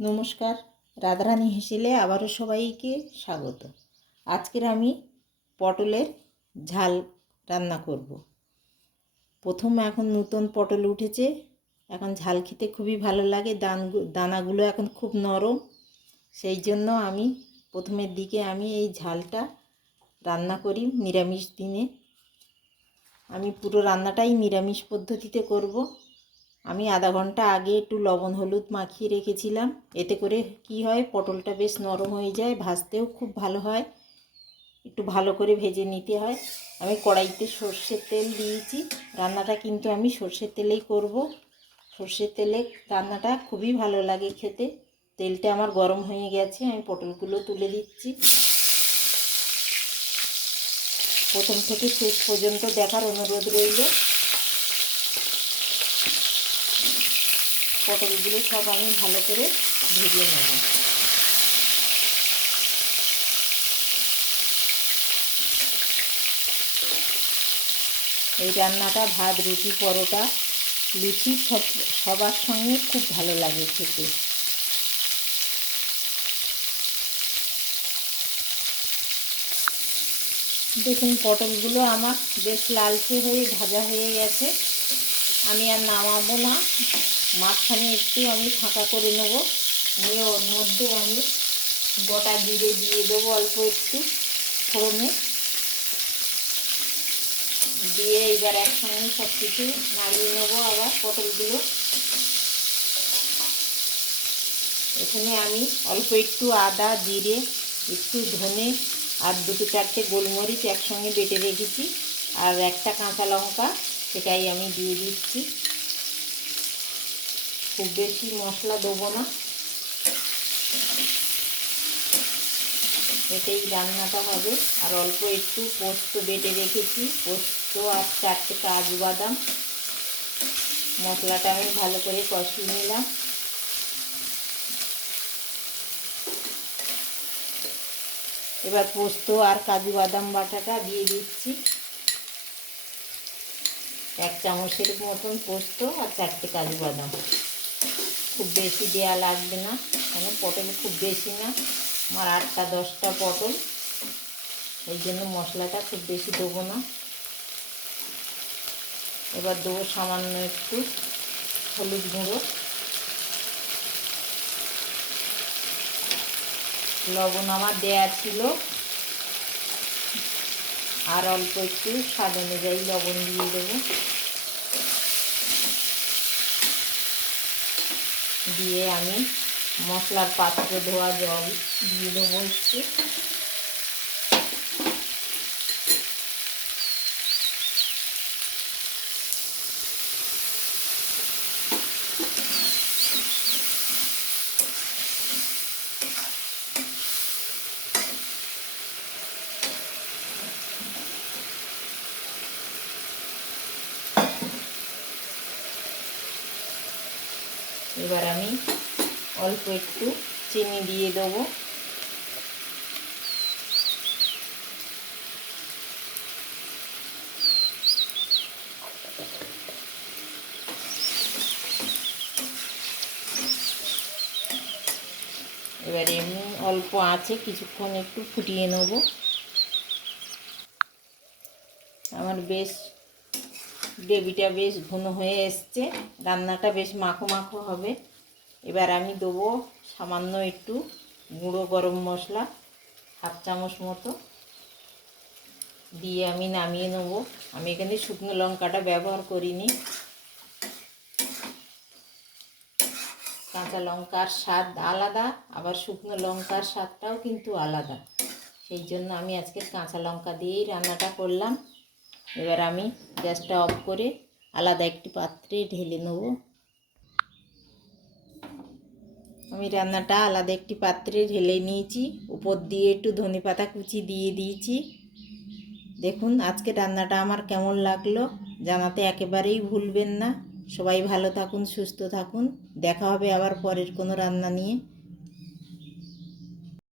নমস্কার, রাধারানী হেসেলে আবারও সবাইকে স্বাগত। আজকের আমি পটলের ঝাল রান্না করব। এখন নতুন পটল উঠেছে, এখন ঝাল খেতে খুবই ভালো লাগে। দানাগুলো এখন খুব নরম, সেই জন্য আমি প্রথমের দিকে এই ঝালটা রান্না করি নিরামিষ দিনে। আমি পুরো রান্নাটাই নিরামিষ পদ্ধতিতে করব। আমি আধা ঘন্টা আগে একটু লবণ হলুদ মাখিয়ে রেখেছিলাম। এতে করে কি হয়, পটলটা বেশ নরম হয়ে যায়, ভাজতেও খুব ভালো হয়। একটু ভালো করে ভেজে নিতে হয়। আমি কড়াইতে সর্ষের তেল দিয়েছি। রান্নাটা কিন্তু আমি সর্ষের তেলেই করব। সর্ষের তেলে রান্নাটা খুবই ভালো লাগে খেতে। তেলটা আমার গরম হয়ে গেছে, আমি পটলগুলো তুলে দিচ্ছি। প্রথম থেকে শেষ পর্যন্ত দেখার অনুরোধ রইল। পটলগুলো সব আমি ভালো করে ভেজে নেব। এই রান্নাটা ভাত, রুটি, পরোটা, লুচি সবার সঙ্গে খুব ভালো লাগে খেতে। দেখুন, পটলগুলো আমার বেশ লালচে হয়ে ভাজা হয়ে গেছে। আমি আর নামাবো না, মাঝখানে একটু আমি ফাঁকা করে নেব। নিয়ে ওর মধ্যে আমি গোটা জিরে দিয়ে দেবো অল্প একটু ফোড়নে। দিয়ে এবার একসঙ্গে সব কিছু নাড়িয়ে নেবো। আবার পটলগুলো এখানে আমি অল্প একটু আদা, জিরে, একটু ধনে আর দুটো চারটে গোলমরিচ একসঙ্গে বেটে রেখেছি, আর একটা কাঁচা লঙ্কা, সেটাই আমি দিয়ে দিচ্ছি। খুব বেশি মশলা দেবো না, এতেই রান্নাটা হবে। আর অল্প একটু পোস্ত বেটে রেখেছি, পোস্ত আর চারটে কাজু বাদাম। মশলাটা আমি ভালো করে কষিয়ে নিলাম। এবার পোস্ত আর কাজু বাদাম বাটাটা দিয়ে দিচ্ছি। 1 চামচের মতন পোস্ত আর 4টে কাজু বাদাম। খুব বেশি দেওয়া লাগবে না, কেন পটল খুব বেশি না, আমার 8টা-10টা পটল, এই জন্য মশলাটা খুব বেশি দেবো না। এবার দেবো সামান্য একটু হলুদ গুঁড়ো, লবণ আমার দেয়া ছিল, আর অল্প একটু স্বাদ অনুযায়ী লবণ দিয়ে দেবো। দিয়ে আমি মশলার পাত্র ধোয়া জল দিয়ে দেবো একটু। এবার আমি অল্প একটু চিনি দিয়ে দেবো। এবার এমনি অল্প আঁচে কিছুক্ষণ একটু ফুটিয়ে নেব। আমার বেশ গ্রেভিটা বেশ ঘন হয়ে এসছে, রান্নাটা বেশ মাখো মাখো হবে। এবার আমি দেবো সামান্য একটু গুঁড়ো গরম মশলা, 1/2 চামচ মতো, দিয়ে আমি নামিয়ে নেব। আমি এখানে শুকনো লঙ্কাটা ব্যবহার করিনি। কাঁচা লঙ্কার স্বাদ আলাদা, আবার শুকনো লঙ্কার স্বাদটাও কিন্তু আলাদা, সেই জন্য আমি আজকে কাঁচা লঙ্কা দিয়েই রান্নাটা করলাম। এবার আমি গ্যাসটা অফ করে আলাদা একটি পাত্রে ঢেলে নেব। আমি রান্নাটা আলাদা একটি পাত্রে ঢেলে নিয়েছি, উপর দিয়ে একটু ধনেপাতা কুচি দিয়ে দিয়েছি। দেখুন আজকে রান্নাটা আমার কেমন লাগলো জানাতে একেবারেই ভুলবেন না। সবাই ভালো থাকুন, সুস্থ থাকুন। দেখা হবে আবার পরের কোনো রান্না নিয়ে।